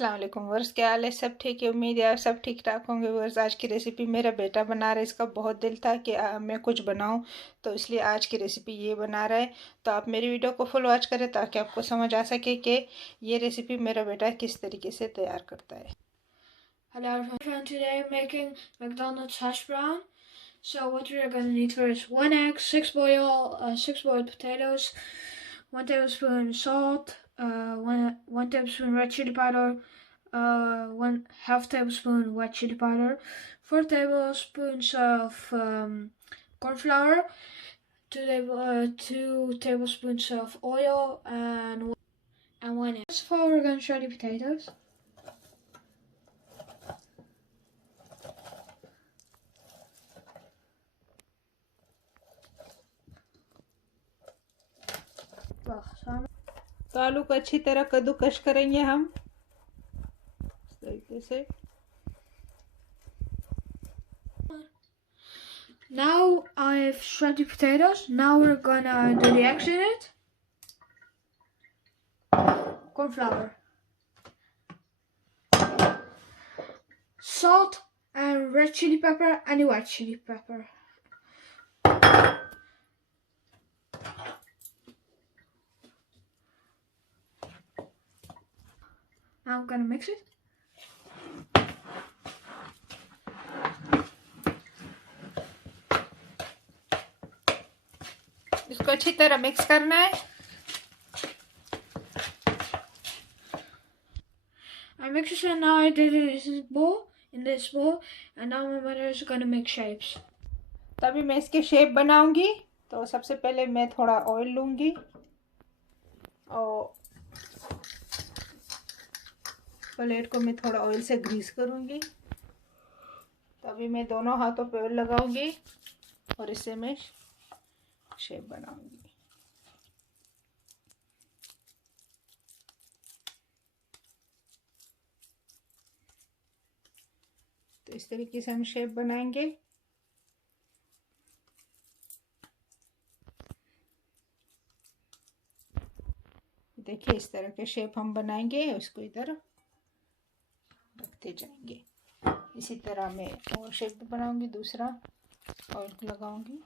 अस्सलाम वालेकुम वर्स, क्या हाल है? सब ठीक है, उम्मीद है आप सब ठीक ठाक होंगे। वर्स, आज की रेसिपी मेरा बेटा बना रहा है। इसका बहुत दिल था कि मैं कुछ बनाऊं, तो इसलिए आज की रेसिपी ये बना रहा है। तो आप मेरी वीडियो को फुल वॉच करें ताकि आपको समझ आ सके कि ये रेसिपी मेरा बेटा किस तरीके से तैयार करता है। Hello everyone, today I'm making McDonald's hash brown. So what we are going to need for is 1 egg, 6 boiled potatoes, 1 tablespoon salt, 1 tablespoon red chili powder, 1/2 tablespoon white chili powder, 4 tablespoons of corn flour, 2 tablespoons of oil, and 1 egg. First of all, we're going to shred the potatoes. तो आलू को अच्छी तरह कद्दूकश करेंगे हम इस तरीके से। Now I've shredded the potatoes. Now we're gonna do the eggs in it. Corn flour, salt, and red chili pepper and white chili pepper. Now I'm gonna mix it. इसको अच्छी तरह मिक्स करना है। I mixed it and now I did it in this bowl, and now my mother is gonna make shapes. तभी मैं इसके shape बनाऊंगी। तो सबसे पहले मैं थोड़ा ऑयल लूंगी और प्लेट को मैं थोड़ा ऑयल से ग्रीस करूंगी। तभी मैं दोनों हाथों पे ऑयल लगाऊंगी और इससे मैं शेप बनाऊंगी। तो इस तरीके से हम शेप बनाएंगे। देखिए, इस तरह के शेप हम बनाएंगे, उसको इधर रखते जाएंगे। इसी तरह मैं और शेप बनाऊंगी, दूसरा ऑयल लगाऊंगी।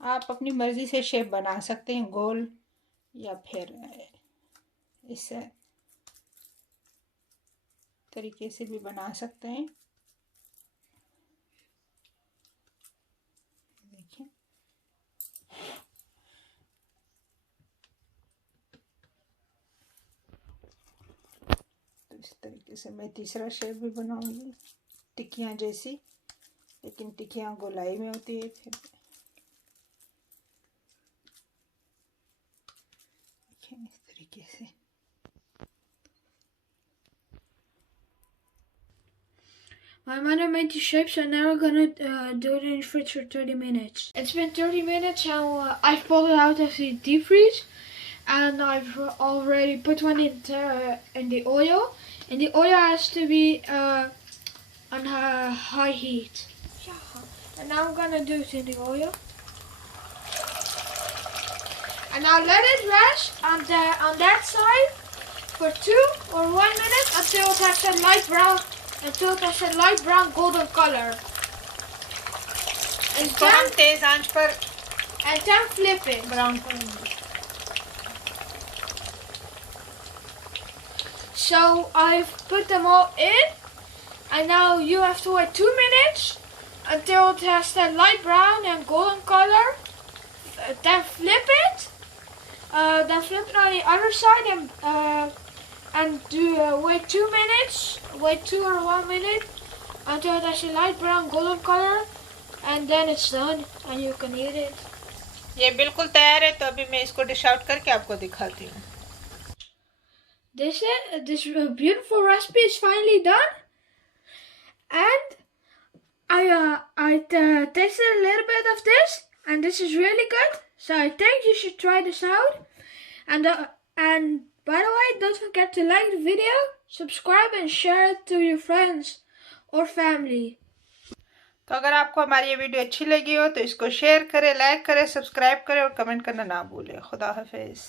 आप अपनी मर्जी से शेप बना सकते हैं, गोल या फिर इस तरीके से भी बना सकते हैं। देखिए, तो इस तरीके से मैं तीसरा शेप भी बनाऊंगी, टिक्कियाँ जैसी, लेकिन टिक्कियाँ गोलाई में होती है। फिर देखिए इस तरीके से। My mother made the shapes, and now we're gonna do it in the fridge for 30 minutes. It's been 30 minutes, and I've pulled it out of the deep freeze, and I've already put one in the oil, and the oil has to be on high heat. And now I'm gonna do it in the oil, and now let it rest on that side for 2 or 1 minute until it has a light brown. Until it has a light brown golden color. And then तेज आंच पर and then flip it. Brown करेंगे। So I've put them all in, and now you have to wait 2 minutes until it has that light brown and golden color. Then flip it. Then flip it on the other side and do wait 2 minutes. Wait 2 or 1 minute until it has a light brown golden color, and then it's done and you can eat it. ये बिल्कुल तैयार है। तो अभी मैं इसको dish out करके आपको दिखाती हूँ। This beautiful recipe is finally done, and I tasted a little bit of this, and this is really good. So I think you should try this out. And And by the way, don't forget to like the video, subscribe and share it to your friends or family. तो अगर आपको हमारी ये video अच्छी लगी हो तो इसको शेयर करें, लाइक करें, सब्सक्राइब करें और कमेंट करना ना भूलें। खुदा हाफिज।